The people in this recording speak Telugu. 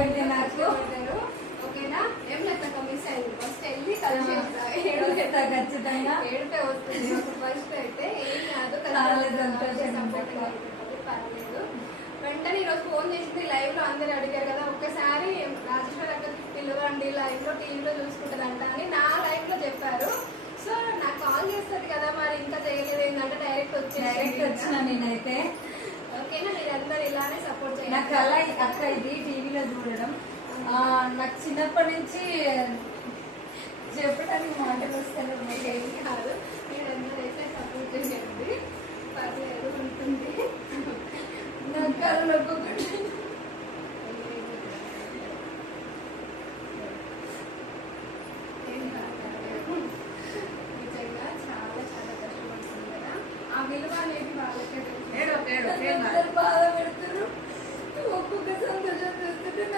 ఒక్కటే నాకు. ఓకేనా? ఏం లేదు మిస్ అయింది. ఫస్ట్ వెళ్ళి కలిసి ఖచ్చితంగా ఏడితే వస్తుంది. ఫస్ట్ అయితే ఏం కాదు, పర్లేదు. వెంటనే ఈరోజు ఫోన్ చేసింది లైవ్ లో, అందరు అడిగారు కదా ఒక్కసారి రాజేశ్వరి అక్కడికి పిలవండి లైవ్ లో టీవీలో చూసుకుంటదంట అని నా లైవ్ లో చెప్పారు. సో నాకు కాల్ చేస్తుంది కదా, మరి ఇంకా చేయలేదు ఏంటంటే డైరెక్ట్ వచ్చిన నేనైతే. ఓకేనా? మీరు అందరు ఇలానే సపోర్ట్ చేయాలి. నాకు అలా అక్క ఇది టీవీలో చూడడం నాకు చిన్నప్పటి నుంచి చెప్పడానికి మాటలు వస్తాను. ఏం కాదు, మీరు అందరూ అయితే సపోర్ట్ చేయండి, పర్లేదు ఉంటుంది. నాకు కళ్ళు